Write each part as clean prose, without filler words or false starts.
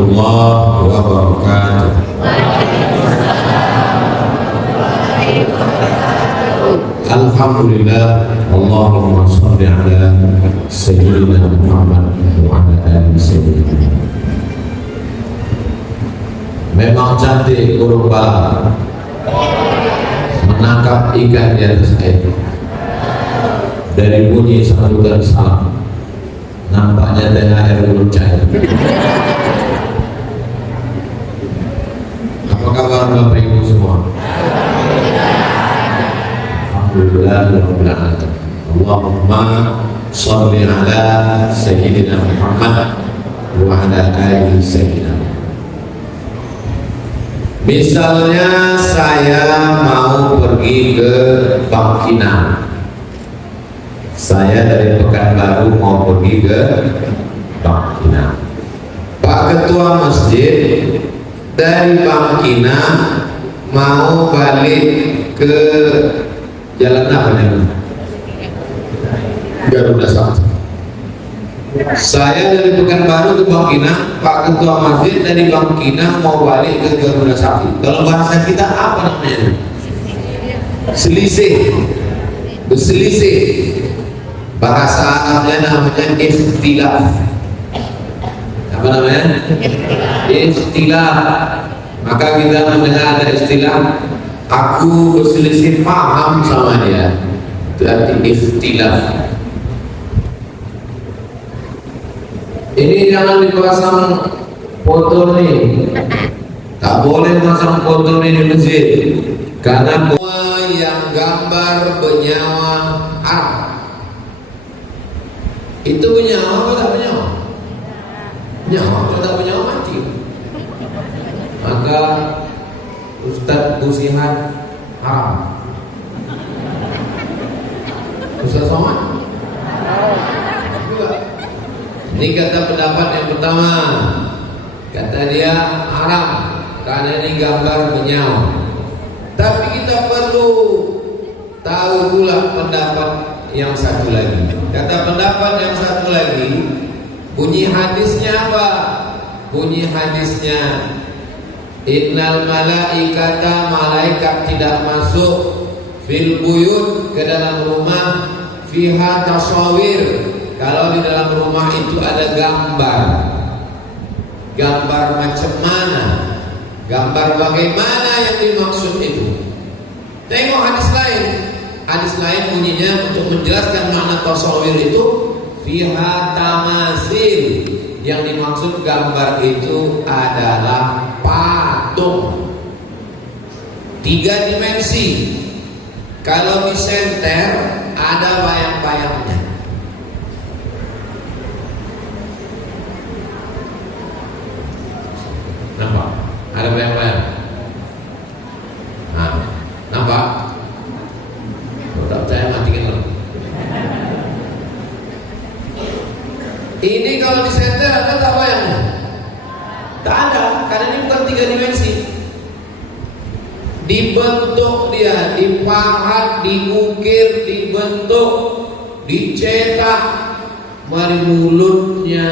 warahmatullahi wabarakatuh. Alhamdulillah, Allahumma sholli ala sayyidina Muhammad wa ala ali sayyidina. Memang cantik burung bala menangkap ikan di atas air. Dari bunyi sambutan salam nampaknya THR belum cair. Apa kabar Bapak Ibu semua? Alhamdulillah rabbil alamin. Allahumma sholli ala sayyidina Muhammad wa ala ali sayyidina. Misalnya saya mau pergi ke Bangkinang. Saya dari Pekanbaru mau pergi ke Bangkinang. Pak Ketua Masjid dari Bangkinang mau balik ke jalan apa namanya? Garuda Sakti. Saya dari Pekanbaru ke Bangkinang, Pak Ketua Masjid dari Bangkinang mau balik ke Garuda Sakti. Kalau bahasa kita apa namanya? Selisih, berselisih. Bahasa Arabnya namanya ikhtilaf. Apa namanya? Ikhtilaf. Maka kita mendengar ada istilah, aku berselisih paham sama dia. Itu arti ikhtilaf. Ini jangan dipasang foto nih. Tak boleh pasang foto nih di masjid. Karena semua yang gambar bernyawa Arab itu bernyawa atau tak bernyawa? Nyawa, kalau tak bernyawa mati. Maka Ustadz Busihan haram. Ustadz Somad ini kata pendapat yang pertama. Kata dia haram karena ini gambar bernyawa. Tapi kita perlu tahu pula pendapat yang satu lagi. Kata pendapat yang satu lagi, bunyi hadisnya apa? Bunyi hadisnya, innal malaikata, malaikat tidak masuk fil buyut, ke dalam rumah, fiha tasawir, kalau di dalam rumah itu ada gambar. Gambar macam mana? Gambar bagaimana yang dimaksud itu? Tengok hadis lain. Hadis lain bunyinya untuk menjelaskan makna tasawir itu fiha tamasil. Yang dimaksud gambar itu adalah patung 3 dimensi. Kalau disenter ada bayang-bayangnya. Nampak? Ada bayang-bayang. Nah, nampak? Tak percaya matikan lagi. Ini kalau disenter ada tak bayangnya? Tak ada, karena ini bukan 3 dimensi. Dibentuk dia, dipahat, diukir, dibentuk, dicetak, mari mulutnya,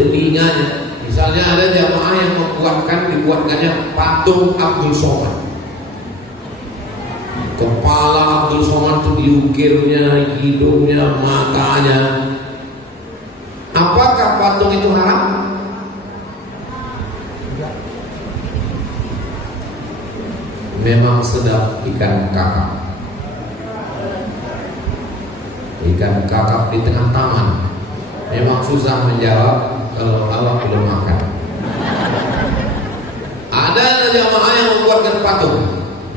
telinganya. Misalnya ada jamaah yang dibuatkannya patung Abdul Somad. Kepala Abdul Somad itu diukirnya, hidungnya, matanya. Apakah patung itu haram? Memang sedap ikan kakap. Ikan kakap di tengah taman. Memang susah menjawab kalau Allah belum makan. Ada jamaah yang membuatkan patung.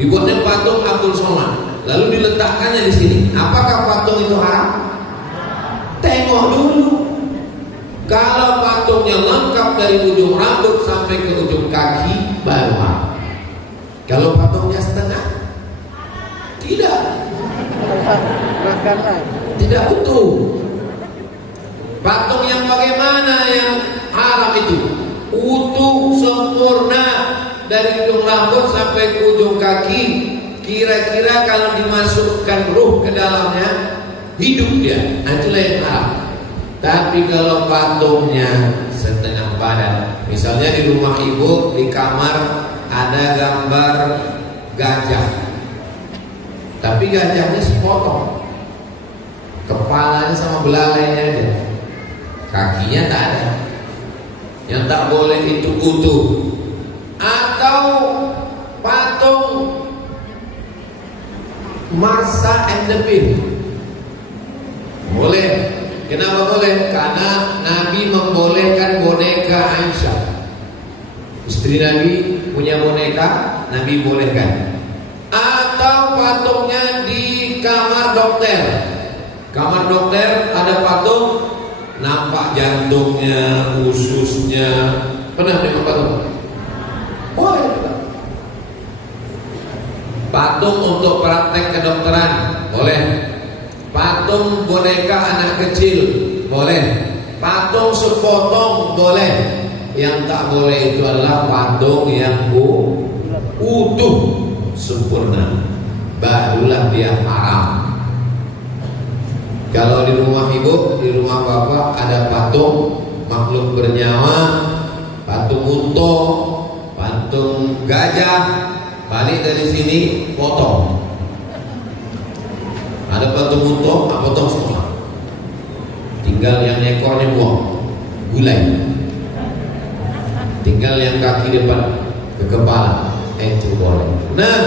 Dibuatnya patung Abdul Somad, lalu diletakkannya di sini. Apakah patung itu haram? Tengok dulu. Kalau patungnya lengkap dari ujung rambut sampai ke ujung kaki, baru haram. Kalau patungnya setengah, tidak utuh. Patung yang bagaimana yang haram itu? Utuh, sempurna, dari ujung rambut sampai ke ujung kaki. Kira-kira kalau dimasukkan ruh ke dalamnya, hidup dia. Itulah yang haram. Tapi kalau patungnya setengah badan. Misalnya di rumah ibu, di kamar ada gambar gajah, tapi gajahnya sepotong, kepalanya sama belalainya aja, kakinya tak ada. Yang tak boleh itu utuh. Atau patung Martha and the Beast boleh. Kenapa boleh? Karena Nabi membolehkan boneka Aisyah, istri Nabi punya boneka, Nabi bolehkan. Atau patungnya di kamar dokter. Kamar dokter ada patung, nampak jantungnya, ususnya. Pernah tengok patung? Boleh. Patung untuk praktek kedokteran boleh. Patung boneka anak kecil boleh. Patung sepotong boleh. Yang tak boleh itu adalah patung yang utuh sempurna, barulah dia haram. Kalau di rumah ibu, di rumah bapak ada patung makhluk bernyawa, patung unta, patung gajah, balik dari sini potong. Ada patung unta, potong semua. Tinggal yang ekornya buang, gulai. Tinggal yang kaki depan ke kepala, itu boleh. Nah,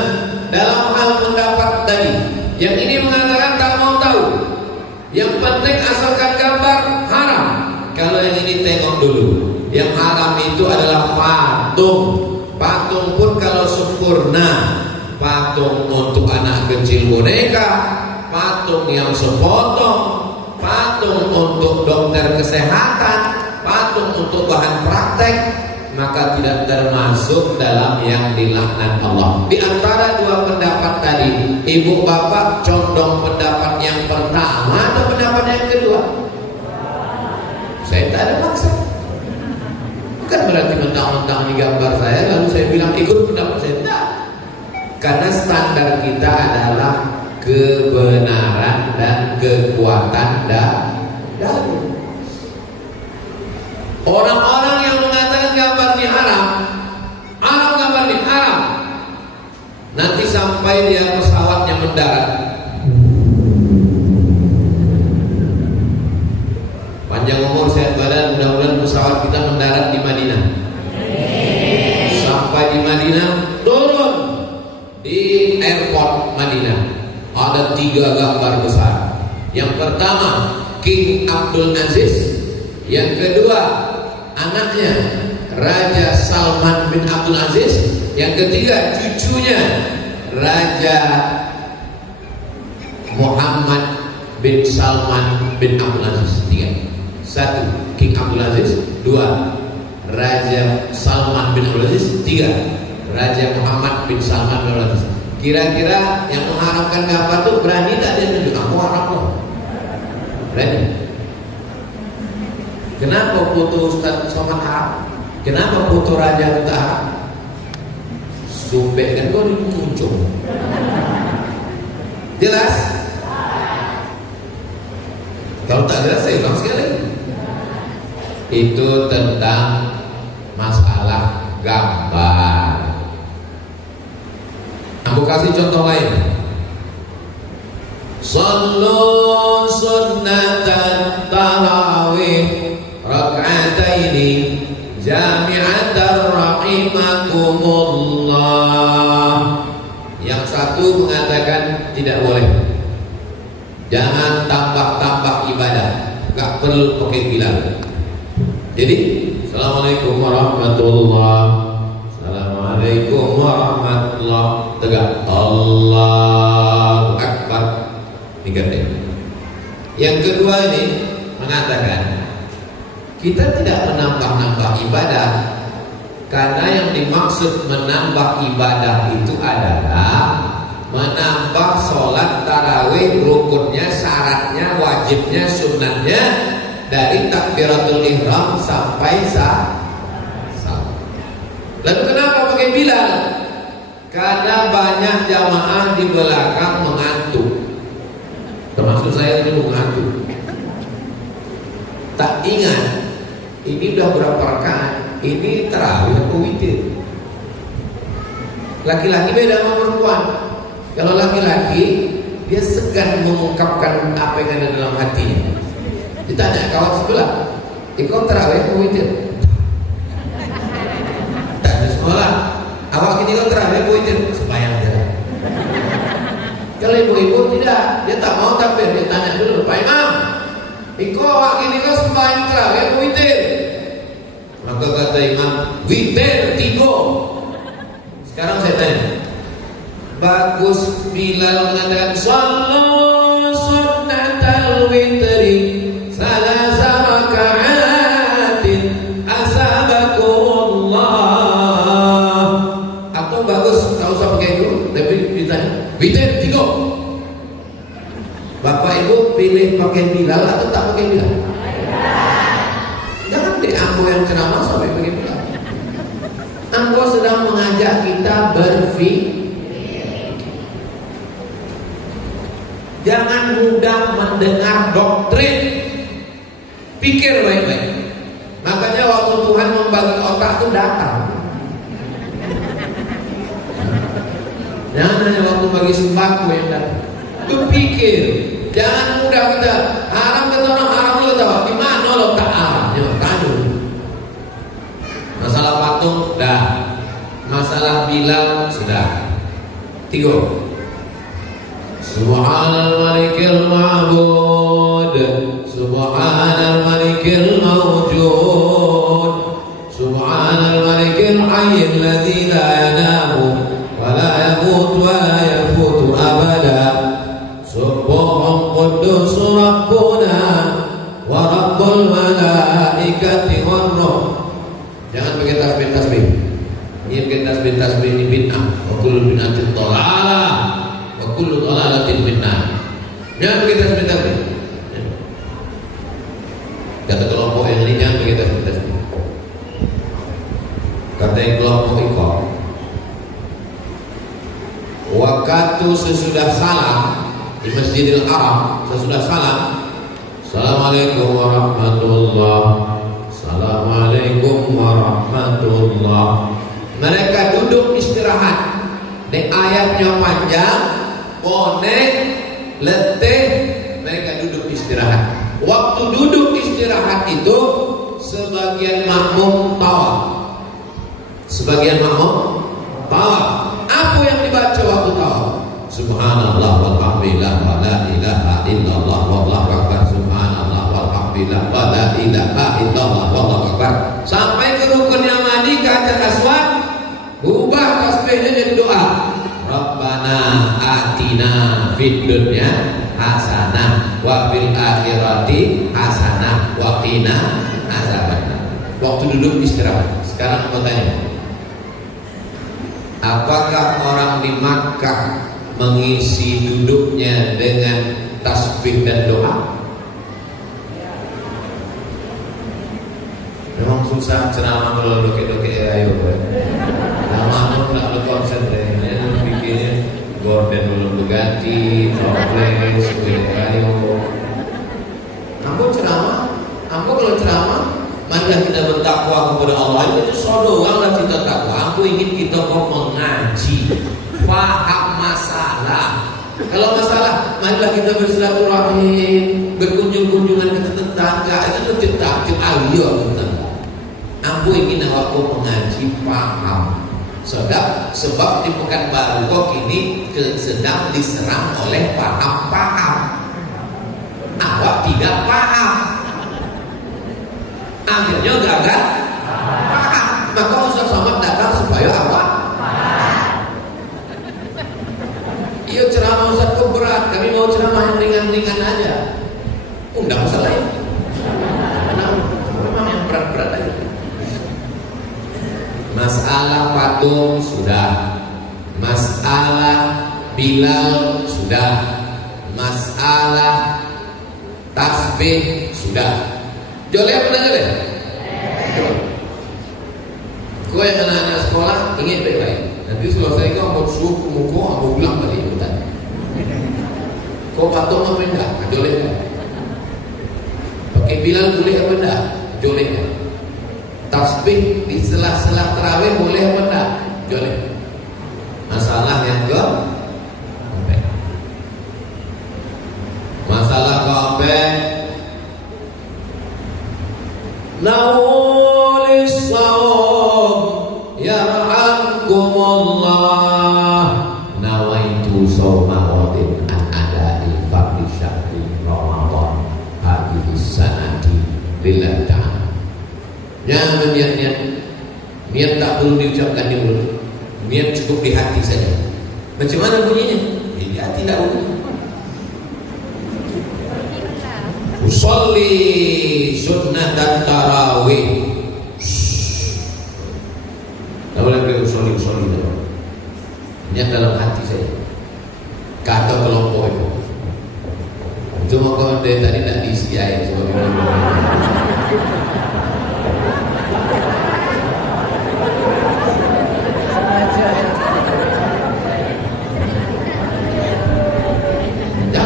dalam hal pendapat tadi, yang ini mengatakan tak mau tahu. Yang penting asalkan gambar haram. Kalau yang ini tengok dulu. Yang haram itu adalah patung. Patung pun kalau sempurna, patung untuk anak kecil boneka, patung yang sepotong, patung untuk dokter kesehatan, patung untuk bahan praktek, maka tidak termasuk dalam yang dilaknat Allah. Di antara dua pendapat tadi, ibu bapak condong pendapat yang pertama atau pendapat yang kedua? Saya tak ada maksa. Bukan berarti mentang-mentang di gambar saya lalu saya bilang ikut pendapat saya. Tidak. Karena standar kita adalah kebenaran dan kekuatan dalil. Orang-orang yang mengatakan gambar ini haram, gambar ini haram, nanti sampai dia pesawatnya mendarat, panjang umur sehat badan, mudah-mudahan pesawat kita mendarat di Madinah. Sampai di Madinah, turun di airport Madinah, ada 3 gambar besar. Yang pertama King Abdul Aziz, yang kedua anaknya Raja Salman bin Abdul Aziz, yang ketiga cucunya Raja Muhammad bin Salman bin Abdul Aziz. 3. 1 King Abdul Aziz, 2 Raja Salman bin Abdul Aziz, 3 Raja Muhammad bin Salman bin Abdul Aziz. Kira-kira yang mengharamkan gambar itu berani tak dia tunjuk? Aku haram loh. Berani. Kenapa foto Ustaz Somad haram? Kenapa foto Raja kita haram? Sumpek kan kau dimuncung. Jelas? Kalau tak jelas saya ulang sekali. Itu tentang masalah gambar. Aku kasih contoh lain. Sallu sunnatan tarawih rak'ataini jami'atan rahimakumullah. Yang satu mengatakan tidak boleh. Jangan tambah-tambah ibadah, gak perlu pakai bilal. Jadi, Assalamualaikum warahmatullahi, Assalamualaikum warahmatullahi, tegak Allahu Akbar. Yang kedua ini mengatakan kita tidak menambah-nambah ibadah, karena yang dimaksud menambah ibadah itu adalah menambah sholat tarawih, rukunnya, syaratnya, wajibnya, sunnahnya, dari takbiratul ihram sampai salam. Lalu kenapa pakai bilal? Karena banyak jamaah di belakang mengantuk, termasuk saya ini mengantuk. Tak ingat Ini udah berapa rakaat? Ini tarawih atau witir? Laki-laki beda sama perempuan. Kalau laki-laki dia segan mengungkapkan apa yang ada dalam hatinya. Ditanya kawan sebelah, "Kau tarawih atau witir?" Tanya sekolah, "Awak ini kau tarawih atau witir?" Sembahyang aja. Kalau ibu-ibu tidak, dia tak mau takbir, dia tanya dulu, "Pak Imam, kau awak ini kau sembahyang tarawih atau witir?" Maka kata imam, "Witir 3." Sekarang saya tanya, bagus Bilal mengatakan sallu sunnatal witri salasa raka'atin asabakumullah, atau bagus tak usah pakai itu, tapi ditanya witir 3. Bapak ibu pilih pakai Bilal atau tak pakai Bilal? Jangan deh ambo yang ceramah sampai pakai Bilal. Ambo sedang mengajak kita berpikir. Jangan mudah mendengar doktrin. Pikir baik-baik. Makanya waktu Tuhan membagi otak itu datang. Jangan hanya waktu bagi sembako yang datang. Berpikir. Jangan mudah kita haram kata orang haram lo tahu. Di mana lo tak haram? Jangan tanya. Masalah patung dah. Masalah Bilal sudah. 3. Subhanal malikil ma'bud, subhanal malikil mawjud, subhanal malikil hayyil ladzi la yanamu wa la yamut wa la yafutu abada, subhanal quddus rabbuna wa rabbul malaikati war ruh. Jangan pakai tasbih-tasbih. Ini pakai tasbih-tasbih ini bid'ah. Wa kullu bid'atin dhalalah. Kullu dhalalatin finnar. Jangan begitu tasbih. Kata kelompok yang ini jangan begitu tasbih. Kata yang kelompok itu, waktu sesudah salam di Masjidil Haram, sesudah salam, Assalamualaikum warahmatullahi, Assalamualaikum warahmatullahi. Mereka duduk istirahat. Nek ayatnya panjang, bonek, letih, mereka duduk istirahat. Waktu duduk istirahat itu sebagian makmum tawa. Sebagian makmum tawa. Apa yang dibaca waktu tawa? Subhanallah walhamdulillah wa la ilaha illallah wallahu akbar. Subhanallah walhamdulillah wa la ilaha illallah wallahu akbar. Sampai ke rukun yang mandi ke hajar aswad, ubah tasbihnya jadi doa. Rabbana atina fid dunya hasanah wa fil akhirati hasanah wa qina adzabannar. Waktu duduk istirahat. Sekarang aku tanya, apakah orang di Makkah mengisi duduknya dengan tasbih dan doa? Memang susah ceramah kalau doke-doke ayo. Lama pun tak konsen. Gorden belum berganti, toples, kulit kayu. Ambo ceramah, ambo kalau ceramah, marilah kita bertakwa kepada Allah. Itu doang lah kita takwa. Aku ingin kita mau mengaji, paham masalah. Kalau masalah, marilah kita bersilaturahim, berkunjung-kunjungan ke tetangga. Itu cek alio tetangga. Ambo ingin aku mengaji, paham. Sebab di Pekanbaru kok kini sedang diserang oleh paham-paham. Awak tidak paham, akhirnya gagal paham. Maka Ustaz Somad datang supaya awak paham. Iya ceramah Ustaz kok berat, kami mau ceramah yang ringan-ringan aja. Undang masalah ya. Memang yang berat-berat aja. Masalah patung sudah, masalah Bilal sudah, masalah tasbih sudah. Joleh apa joleh? Kau yang anak-anak sekolah ingat baik-baik. Nanti selesai kau mau suruh muka, mau ulang tadi itu tadi. Kau patung apa enggak? Joleh enggak? Pakai Bilal boleh apa enggak? Joleh enggak? tasbih di sela-sela tarawih boleh apa enggak? Boleh. Masalah yang keempat. Masalah keempat. Nawalis sawm yarhamkumullah. Nawaitu sawma wadin an adai fardhi syahri Ramadan hadhihi sanati lillahi ta'ala. Jangan berniat-niat. Niat tak perlu diucapkan di mulut. Niat cukup di hati saja. Macam mana bunyinya? Di hati tak bunyi. Usolli sunnatan tarawih. Tak boleh berkata usolli niat dalam hati saja. Kata kelompok itu. Cuma kalau dari tadi tak diisi air.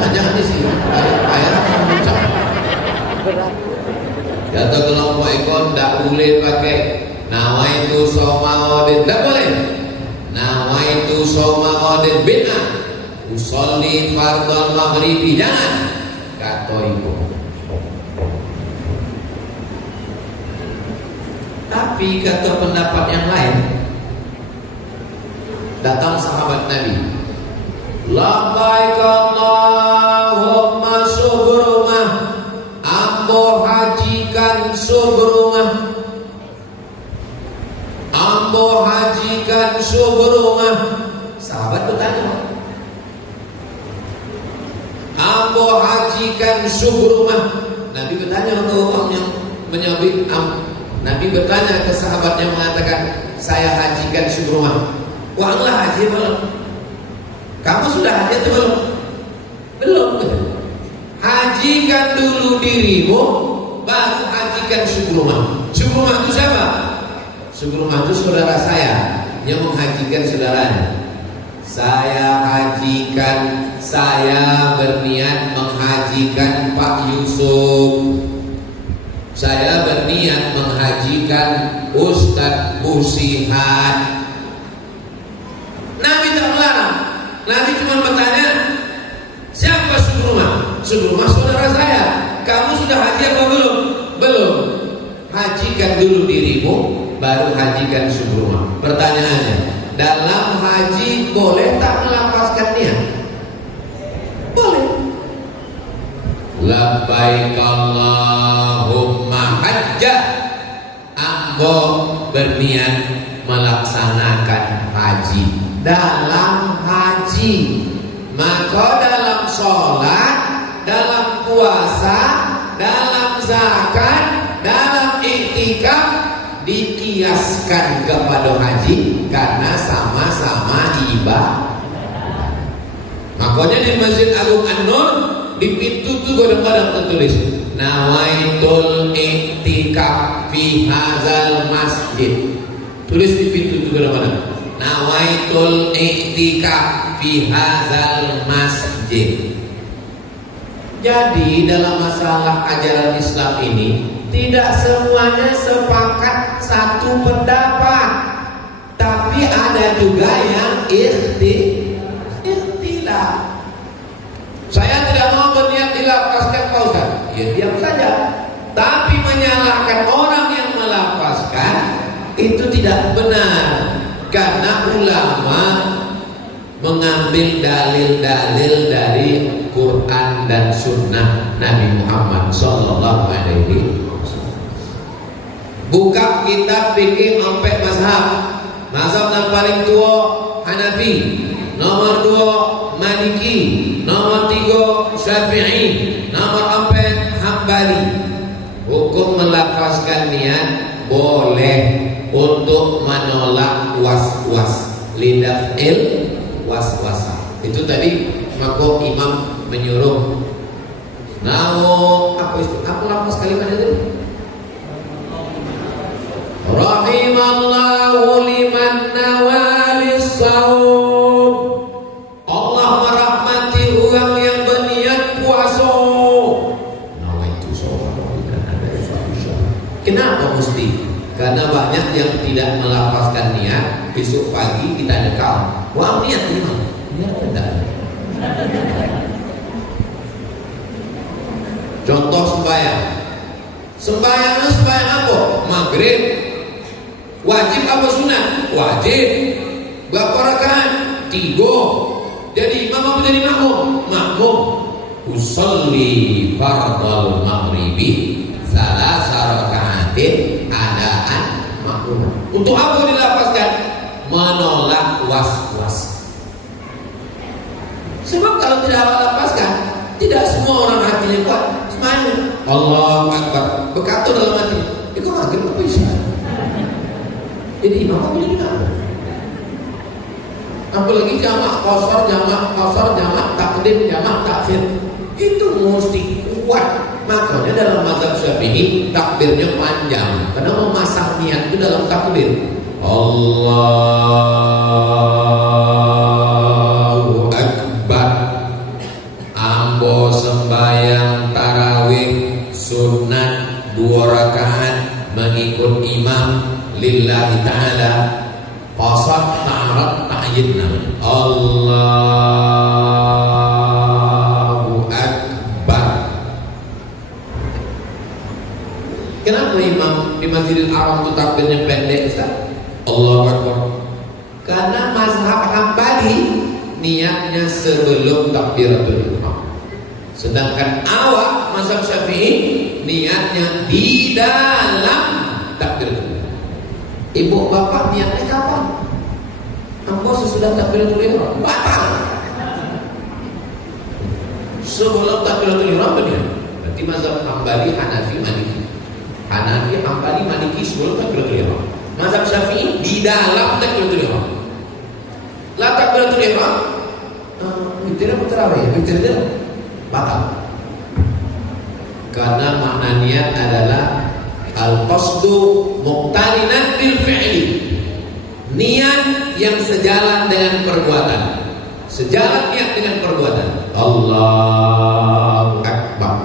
Jangan di sini. Air akan muncul. Kata kelompok ikon tak boleh pakai nawaitu soma wadin. Tak boleh. Nawaitu soma wadin bid'ah. Usolli fardhal maghribi. Jangan. Kata ibu. Tapi kata pendapat yang lain, datang sahabat Nabi, labbaik Allahumma subrumah, ambo hajikan subrumah, ambo hajikan subrumah. Sahabat bertanya, ambo hajikan subrumah. Nabi bertanya untuk orang yang menyabit Nabi bertanya ke sahabat yang mengatakan, saya hajikan subrumah. Uanglah haji belum? Kamu sudah haji atau belum? Belum. Hajikan dulu dirimu, baru hajikan subrumah. Subrumah itu siapa? Subrumah itu saudara saya yang menghajikan saudaranya. Saya hajikan, saya berniat menghajikan Pak Yusuf. Saya berniat menghajikan Ustadz Musihat. Nabi tak melarang. Nabi cuma bertanya, siapa subrumah? Subrumah saudara saya. Kamu sudah haji apa belum? Belum. Hajikan dulu dirimu, baru hajikan subrumah. Pertanyaannya, dalam haji boleh tak melafazkan niat? Boleh. Labbaik Allahumma hajja. Ambo berniat melaksanakan haji. Dalam haji, maka dalam sholat, dalam puasa, dalam zakat, dalam iktikaf dikiaskan kepada haji karena sama-sama ibadah. Makanya di Masjid Agung An-Nur di pintu tu kadang-kadang tertulis nawaitul iktikaf fi hadzal masjid. Tulis di pintu tu kadang-kadang nawaitul iktikaf fi hadzal masjid. Jadi dalam masalah ajaran Islam ini tidak semuanya sepakat satu pendapat, tapi ada juga yang ikhtilaf. Saya tidak mau berniat dilafazkan Pak Ustaz, ya diam saja. Tapi menyalahkan orang yang melafazkan itu tidak benar, karena ulama mengambil dalil-dalil dari Quran dan Sunnah Nabi Muhammad Sallallahu Alaihi Wasallam. Buka kitab fikih 4 mazhab. Mazhab yang paling tua Hanafi, nomor 2 Maliki, nomor 3 Syafi'i, nomor 4 Hambali. Hukum melafazkan niat boleh untuk menolak was-was, lidaf'il was-wasa. Itu tadi maka imam menyuruh. Apa lafaz kalimat itu? Rahimallahu liman nawalis saum. Allah merahmati orang yang berniat puasa. Nawaitu saum. Kenapa mesti? Karena banyak yang tidak melafazkan niat, besok pagi kita dekal. Wah, niat gimana? Niat enggak. Contoh sembahyang. Sembahyang apa? Maghrib. Wajib apa sunat? Wajib. Berapa rakaat? 3. Jadi imam apa jadi makmum? Makmum. Usolli fardal maghribi salasa rakaatin adaan makmum. Untuk apa dilafazkan? Menolak was-was. Sebab kalau tidak dilafazkan, tidak semua orang hatinya kuat. Semuanya Allahu Akbar berkata dalam hati, itu maghrib apa isya? Jadi imam apa jadi makmum? Apalagi jamak qasar, jamak takdim, jamak takhir, itu mesti kuat. Makanya dalam mazhab Syafi'i takbirnya panjang karena memasang niat itu dalam takbir. Allahu Akbar. Ambo sembahyang tarawih sunat 2 rakaat mengikut imam lillahi ta'ala. Qasad ta'arad ta'yidna Allahu Akbar. Kenapa imam di Masjidil Haram itu takbirnya pendek, Ustaz? Allahu Akbar. Karena mazhab Hambali niatnya sebelum takbiratul ihram. Sedangkan awak mazhab Syafi'i niatnya di dalam takbiratul ihram. Ibu bapak niatnya kapan? Ambo sesudah takbiratul ihram batal. Sebelum takbiratul ihram benar. Berarti mazhab Hambali, Hanafi, Maliki. Hanafi, Hambali, Maliki sebelum takbiratul ihram. Mazhab Syafi'i di dalam takbiratul ihram. La takbiratul ihram witir apa tarawih? Witir dia batal. Karena makna niat adalah al-qasdu muqtarinan bil fi'li. Niat yang sejalan dengan perbuatan. Sejalan niat dengan perbuatan. Allahu Akbar.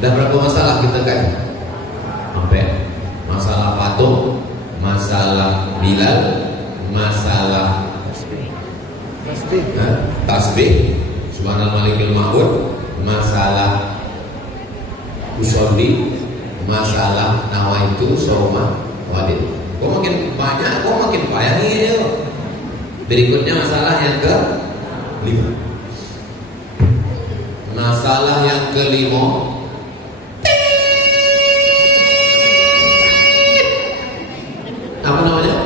Dan berapa masalah kita kaji? Sampai masalah patung, masalah Bilal, masalah tasbih, subhanal malikil ma'bud, masalah usolli, masalah nawaitu soma wadid. Kok makin banyak, kok makin payah ini. Berikutnya masalah yang ke-5. Masalah yang ke-5, apa namanya?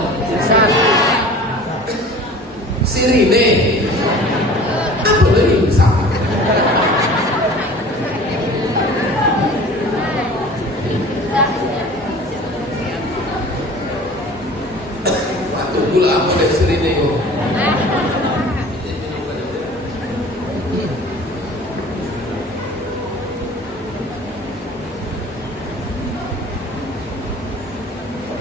Sirine. Apa lagi sama? Waktu gula apa dari sirine kok?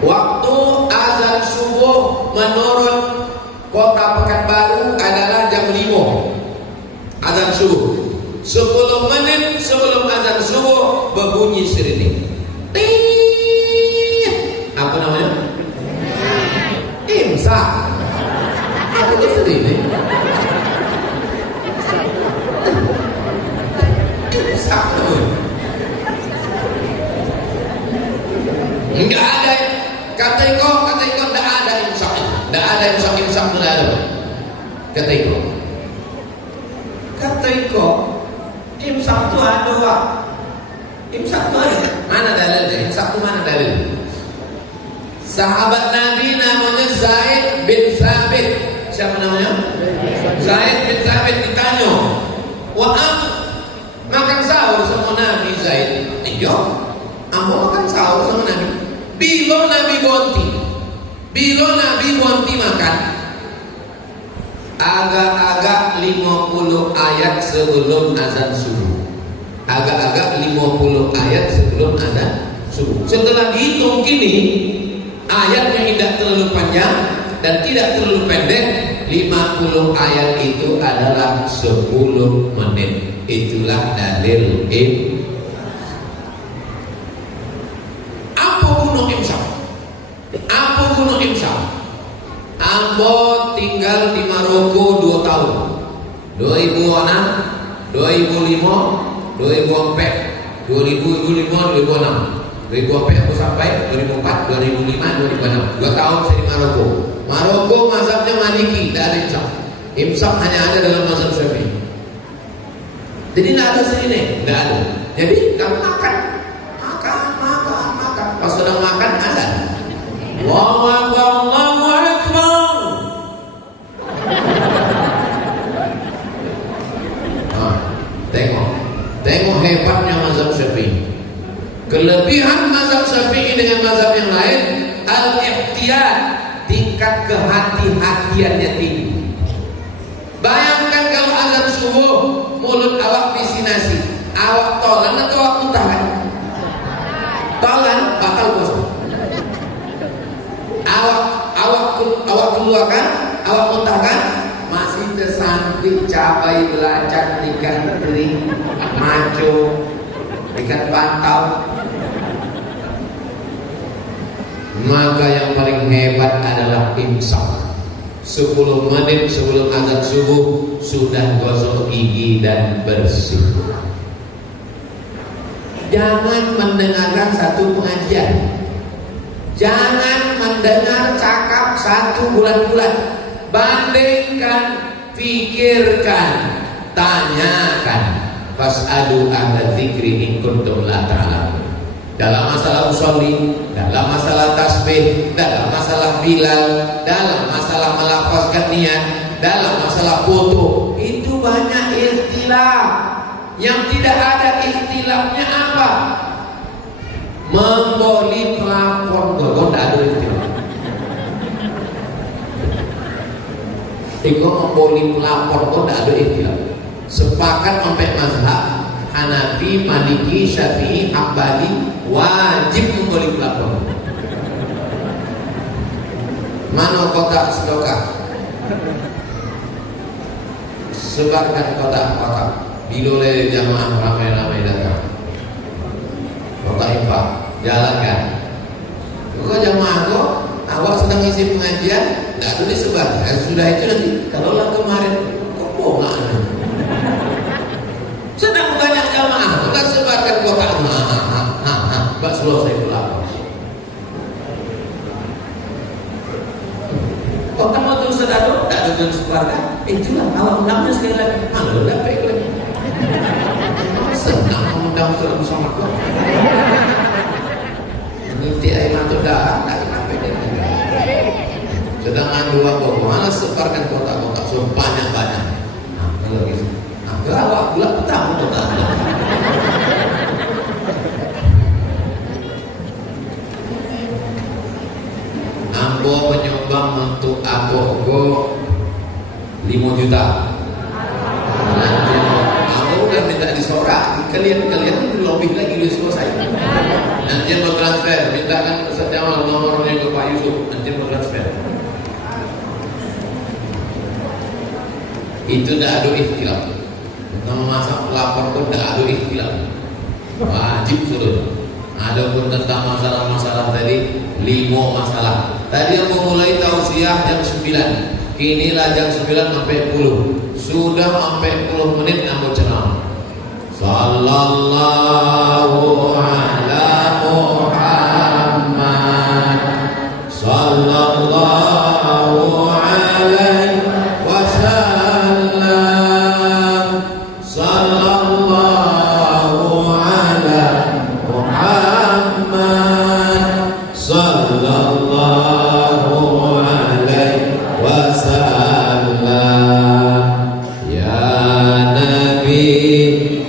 Waktu azan subuh menurut Kota Pekanbaru adalah jam 5 azan subuh. 10 menit sebelum azan subuh berbunyi sirine. Apa namanya? Imsak. Apa itu sirine? Imsak. Enggak ada. Kata iko tidak ada imsak. Tidak ada imsak tidak ada. Kata iko imsak itu ada Pak. Imsak itu ada. Mana dalilnya? Imsak itu mana dalil? Sahabat Nabi namanya Zaid bin Sabit. Siapa namanya? Zaid bin Sabit ditanya, makan sahur sama Nabi Zaid? Iya. Ambo makan sahur sama Nabi. Bila Nabi bonti makan agak-agak 50 ayat sebelum azan subuh. Agak-agak 50 ayat sebelum azan subuh. Setelah dihitung kini ayatnya tidak terlalu panjang dan tidak terlalu pendek. 50 ayat itu adalah 10 menit. Itulah dalil 2004, 2005, 2006. 2004 aku sampai 2004, 2005, 2006. 2 tahun saya di Maroko. Maroko mazhabnya Maliki, tidak ada imsak. Imsak hanya ada dalam mazhab Syafi'i. Jadi tidak ada sini, tidak ada. Jadi kamu makan. Pas sedang makan azan. Allahu Akbar, Allahu Akbar. Tengok hebatnya mazhab Syafi'i. Kelebihan mazhab Syafi'i dengan mazhab yang lain, al-ihtiyat, tingkat kehati-hatiannya tinggi. Bayangkan kalau azan subuh, mulut awak isi nasi, awak tolan atau awak muntahkan? Tolan, bakal puasa. Awak keluarkan, awak muntahkan, masih tersamping cabai belacan, ikan teri, maco, ikan pantau. Maka yang paling hebat adalah imsak. 10 menit sebelum azan subuh sudah gosok gigi dan bersih. Jangan mendengarkan satu pengajian, jangan mendengar cakap satu bulan-bulan. Bandingkan, pikirkan, tanyakan. Fas'alu ahla dzikri in kuntum la ta'lamun. Dalam masalah usolli, dalam masalah tasbih, dalam masalah bilal, dalam masalah melafazkan niat, dalam masalah foto, itu banyak ikhtilaf. Yang tidak ada ikhtilafnya apa? Memboli plafon, tidak ada ikhtilaf. Iko memboli pelapor kok tidak ada ikhtilaf. Sepakat sampai mazhab Hanafi, Maliki, Syafi'i, Hambali wajib memboli pelapor. Mana kotak sedekah? Sebarkan kotak-kotak. Biloleh jamaah ramai-ramai datang. Kotak infak, jalankan. Kok jamaah kok awak sedang isi pengajian, tidak ada disebar. Sudah itu nanti, kalau lah kemarin, kok bohongan? Sedang banyak jamaah, kita sebarkan kotak. Mbak selesai pelapor. Kotak mau terus sedado, tidak ada yang sebarkan. Itulah awak undangnya sekali lagi. Mana dapat lagi? Senang mengundang surat bersama kau. Nanti air mata dah, tak kenapa dia. Sedangkan dua kau mana sebarkan kotak-kotak sebanyak-banyak. Nah, kalau gitu. Nah, awak pula petang kotak. Ambo menyumbang untuk aku 5 juta. Nanti Ambo udah minta disorak. Kalian lebih lagi lu selesai. Nanti mau transfer, mintakan Ustaz Jamal nomornya ke Pak Yusuf. Nanti mau transfer. Itu tidak ada ikhtilaf. Nama masa pelapor pun tidak ada ikhtilaf. Wajib suruh. Adapun tentang masalah-masalah tadi 5 masalah. Tadi yang memulai tausiah jam 9. Kinilah jam 9 sampai 10. Sudah sampai 10 menit ambo ceramah. Sallallahu ala Muhammad. Sallallahu alaihi wasallam. Sallallahu ala Muhammad. Sallallahu alaihi wasallam. Ya Nabi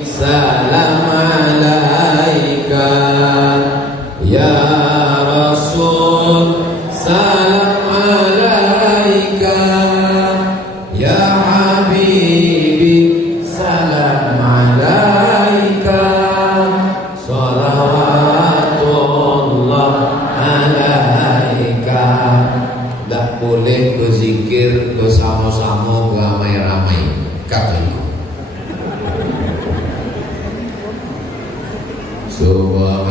salam alaika, ya Rasul salam alaika, ya Habibi salam alaika, salawatullah alaika. Tak boleh berzikir bersama-sama ramai-ramai, kata itu. Subhanallah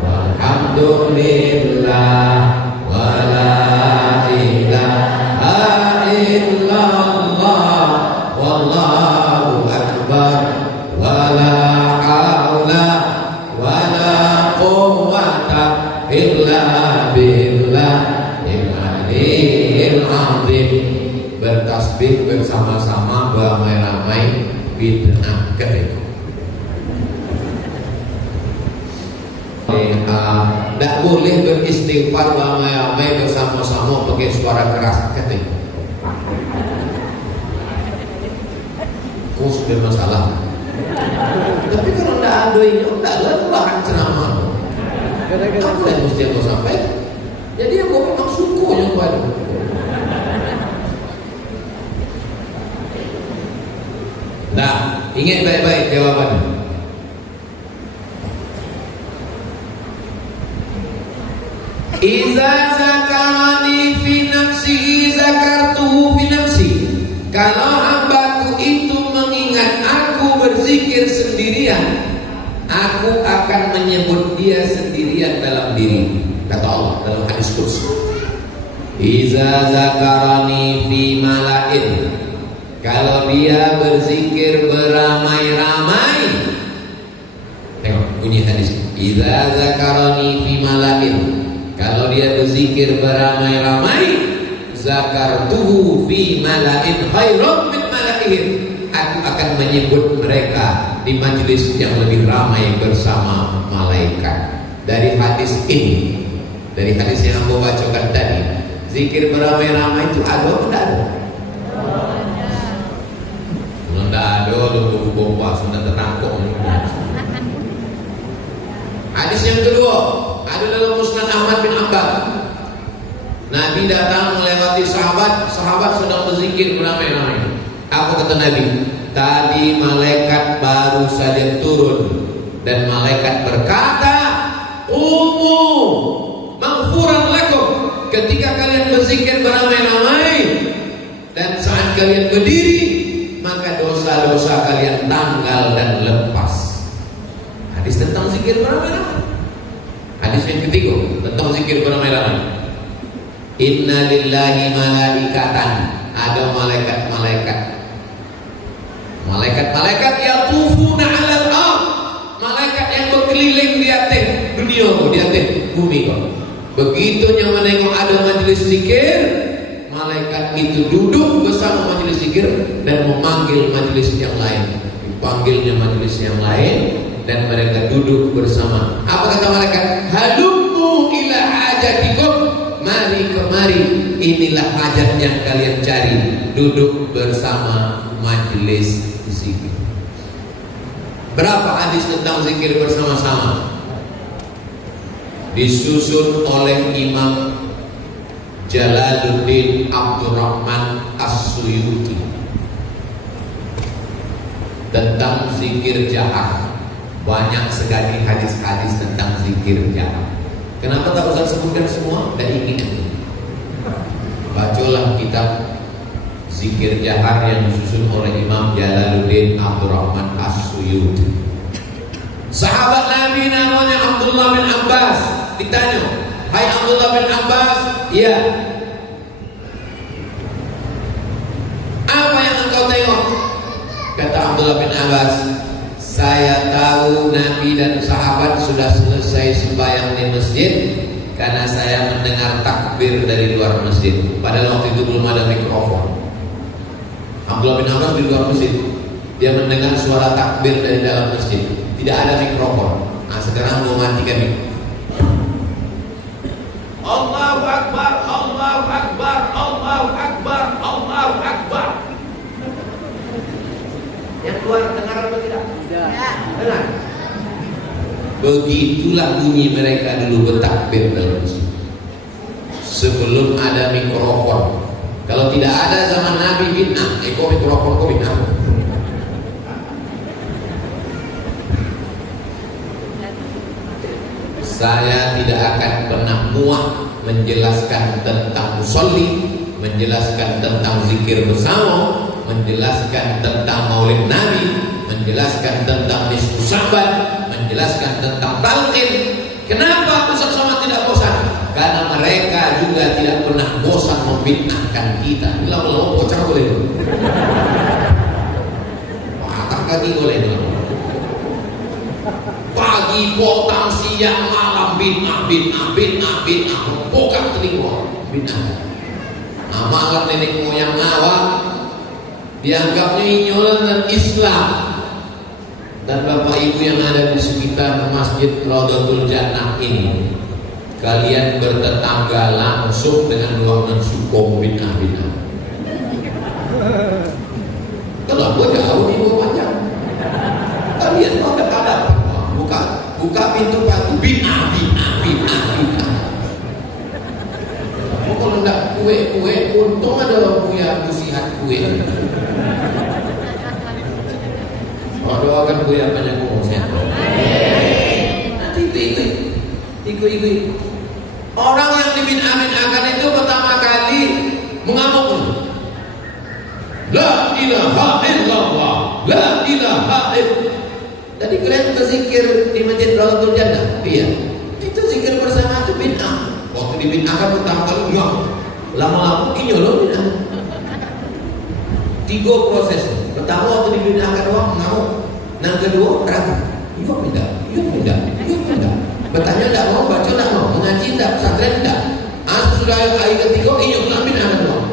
walhamdulillah wa la ilaha illallah wallahu akbar. bid'ah katanya. Tidak boleh beristighfar ramai-ramai bersama-sama pakai suara keras katanya. Kau sudah masalah. Tapi kalau tidak ada ini, tidak ada bahan ceramah. Apa yang mesti aku sampaikan? Jadi aku memang suku yang baru. Nah, ingat baik-baik jawabannya. Iza zakarani fi nafsi zakartuhu fi nafsi. Kalau hambaku itu mengingat aku berzikir sendirian, aku akan menyebut dia sendirian dalam diri. Kata Allah dalam hadis qudsi. Iza zakarani fi mala'in. Kalau dia berzikir beramai-ramai. Tengok bunyi hadis. Iza zakarani fi mala'in. Kalau dia berzikir beramai-ramai, zakartuhu fi mala'in khairum min mala'ihim. Aku akan menyebut mereka di majlis yang lebih ramai bersama malaikat. Dari hadis ini, dari hadis yang aku bacakan tadi, zikir beramai-ramai itu ada atau tidak ada? Tidak ada, lu bomba sudah terangkuk. Hadis yang kedua ada dalam Musnad Ahmad bin Hanbal. Nabi datang melewati sahabat, sahabat sedang berzikir beramai-ramai. Apa kata Nabi? Tadi malaikat baru saja turun dan malaikat berkata, "Umu maghfuran lakum." Ketika kalian berzikir beramai-ramai dan saat kalian berdiri, maka dosa-dosa kalian tanggal dan lepas. Hadis tentang zikir beramai-ramai. Hadis yang ketiga tentang zikir beramai-ramai. Inna lillahi malaikatan. Ada malaikat-malaikat. Malaikat-malaikat yatufuna 'alal ardh. Malaikat yang berkeliling di atas dunia, di atas bumi kok. Begitu yang menengok ada majelis zikir, malaikat itu duduk bersama majelis zikir dan memanggil majelis yang lain. Dipanggilnya majelis yang lain dan mereka duduk bersama. Apa kata malaikat? Halummu ila hajatikum. Mari kemari, inilah hajat yang kalian cari. Duduk bersama majelis zikir. Berapa hadis tentang zikir bersama-sama? Disusun oleh Imam Jalaluddin Abdurrahman As-Suyuti tentang zikir jahar. Banyak sekali hadis-hadis tentang zikir jahar. Kenapa tak usah sebutkan semua? Dan ingin bacalah kitab zikir jahar yang disusun oleh Imam Jalaluddin Abdurrahman As-Suyuti. Sahabat Nabi namanya Abdullah bin Abbas ditanya, "Hai Abdullah bin Abbas, ya, apa yang engkau tengok?" Kata Abdullah bin Abbas, "Saya tahu Nabi dan sahabat sudah selesai sembahyang di masjid karena saya mendengar takbir dari luar masjid." Padahal waktu itu belum ada mikrofon. Abdullah bin Abbas di luar masjid, dia mendengar suara takbir dari dalam masjid. Tidak ada mikrofon. Nah, sekarang mau matikan ini. Allahu Akbar, Allahu Akbar, Allahu Akbar, Allahu Akbar. Yang keluar dengar atau tidak? Tidak. Dengar. Begitulah bunyi mereka dulu bertakbir dalam masjid. Sebelum ada mikrofon. Kalau tidak ada zaman Nabi bid'ah, kok mikrofon kok bid'ah? Saya tidak akan pernah muak menjelaskan tentang musolli, menjelaskan tentang zikir bersama, menjelaskan tentang maulid Nabi, menjelaskan tentang nisfu Sya'ban, menjelaskan tentang talqin. Kenapa Ustaz Somad tidak bosan? Karena mereka juga tidak pernah bosan membid'ahkan kita. Lama-lama bocor boleh. Patah kaki boleh. Pagi, petang, siang, malam bid'ah, buka telinga bid'ah. Nah, malam nenek moyang awak dianggapnya inyolan dan Islam. Dan Bapak Ibu yang ada di sekitar Masjid Raudhatul Jannah ini, kalian bertetangga langsung dengan ruangan Sukom bid'ah-bid'ah. Kenapa jauh di bawah panjang? Kalian mau ada buka pintu batu bid'ah. Kalau enggak kue, untung ada orang punya musihat kue. Oh, doakan kue apa yang mau sehat. Nanti ikut. Orang yang dibid'ah-bid'ahkan itu pertama kali mengamuk. La ilaha illallah, la ilaha illallah. Tadi kalian berzikir di Masjid Raudhatul Jannah, iya. Itu zikir bersama itu bid'ah. Waktu dibid'ahkan pertama kali enggak. Lama-lama inyolong bid'ah. 3 proses. Pertama waktu dibid'ahkan orang mengamuk. Yang kedua ragu. Iya pindah. Bertanya enggak mau, baca enggak mau, mengaji enggak, pesantren enggak. Sudah hari ketiga inyolong bid'ahkan orang.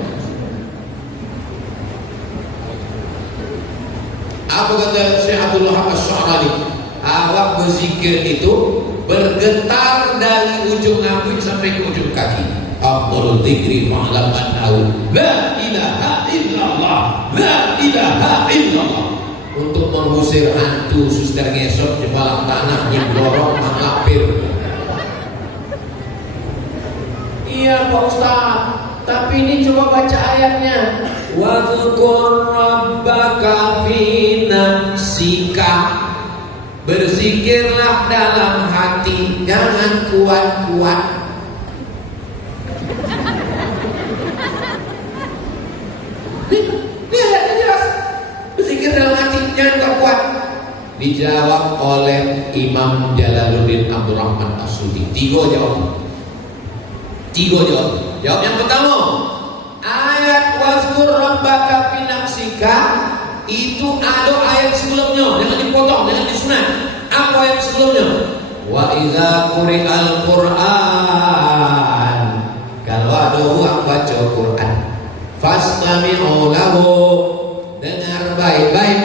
Apa kata Syekh Abdullah As-Sya'rani? Awak berzikir itu bergetar dari ujung rambut sampai ke ujung kaki. Afdhalul dzikri fa'lam annahu la ilaha illallah, la ilaha illallah. Untuk mengusir hantu suster ngesot di balak tanah yang dorong menglapir. Iya Pak Ustaz, tapi ini coba baca ayatnya. Wadhkur rabbaka fi nafsika. Berzikirlah dalam hati, jangan kuat-kuat. Ini ayatnya jelas. Berzikir dalam hati, jangan kuat-kuat. Dijawab oleh Imam Jalaluddin Abdul Rahman As-Sudi. 3 jawab. Jawab yang pertama, ayat wazkur rabbaka fi nafsika itu ada ayat sebelumnya, jangan dipotong, jangan disunat. Apa ayat sebelumnya? Wa idza quri'al Qur'an, kalau ada orang baca Quran, fastami'u lahu, dengar baik-baik,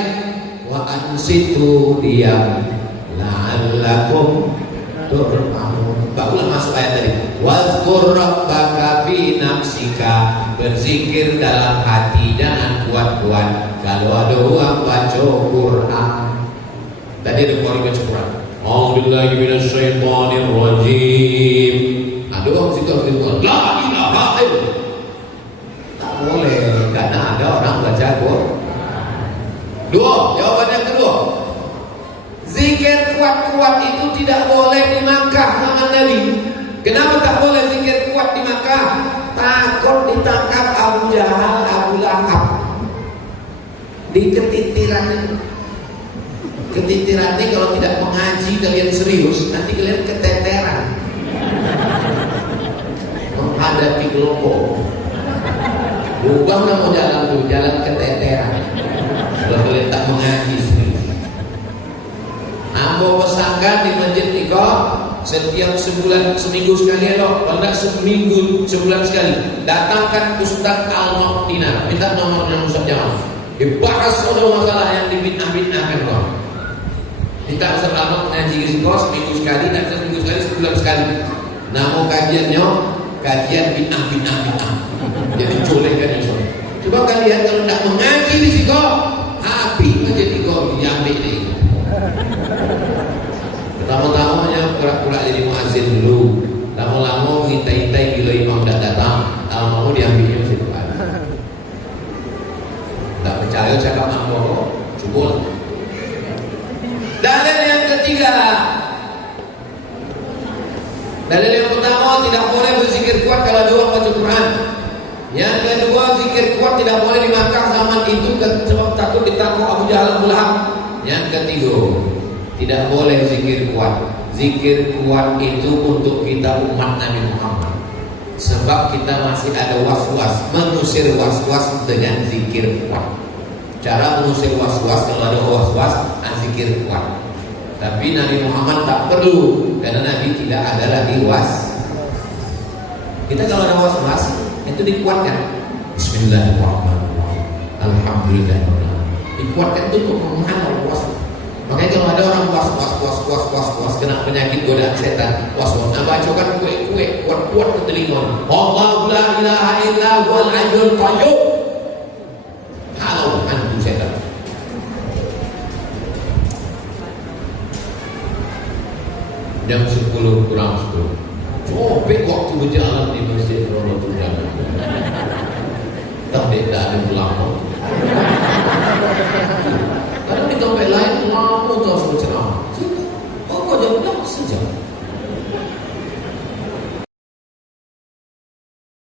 wa ansitu diam, la'allakum turhamun. Barulah masuk ayat tadi. Wazkur rabbaka fi nafsika, berzikir dalam hati, jangan kuat-kuat. Kalau ada orang baca Quran, tadi ada orang baca Quran, a'udzubillahi minasyaitonir rajim. Ada orang situ Quran, la ilaha illallah. Tak boleh, karena ada orang baca Quran. 2, jawaban yang kedua, zikir kuat-kuat itu tidak boleh di Makkah zaman Nabi. Kenapa tak boleh zikir kuat di Makkah? Takut ditangkap Abu Jahal, Abu Lahab. Di ketitiran kalau tidak mengaji kalian serius, nanti kalian keteteran menghadapi kelompok. Ubah nama jalan tuh, jalan keteteran. Kalau kalian tak mengaji serius. Ambo pesankan di Masjid Iqah setiap seminggu sekali loh, kalau enggak sebulan sekali, datangkan Ustaz Al-Muqtina, minta nomornya Ustaz Jamal, dibahas soal masalah yang dibid'ah-bid'ahkan kok. Minta Ustaz Al-Muq ngaji Iqah seminggu sekali, dan seminggu sekali, sebulan sekali. Nama kajiannya kajian bid'ah-bid'ah. Jadi colekkan itu. Coba kalian kalau enggak mengaji di Iqah, habis Masjid Iqah diambil deh. Pertama-tamanya pura-pura jadi muazzin dulu. Lama-lama hintai-hintai bila imam dah datang, lama-lama diambilnya masih depan. Tak percaya cakap ambo, cukup. Dalil yang ketiga. Dalil yang pertama, tidak boleh berzikir kuat kalau dua baca Quran. Yang kedua, zikir kuat tidak boleh di Makkah zaman itu sebab takut ditangkap Abu Jahal Abu Lahab. Yang ketiga, tidak boleh zikir kuat. Zikir kuat itu untuk kita umat Nabi Muhammad. Sebab kita masih ada was-was, mengusir was-was dengan zikir kuat. Cara mengusir was-was, kalau ada was-was, zikir kuat. Tapi Nabi Muhammad tak perlu, karena Nabi tidak ada lagi was. Kita kalau ada was-was, itu dikuatkan. Bismillahirrahmanirrahim. Alhamdulillah. Dikuatkan itu untuk menghalau was. Makanya kalau ada orang was kena penyakit godaan setan, was. Nah, bacakan kue kuat ke telinga. Allahu la ilaha illa huwal hayyul qayyum. Halau hantu setan. Jam 10 kurang 10. Copet waktu berjalan di masjid Rodotul Jannah. Tak ada ulama. Kadang di tempat lain lama tu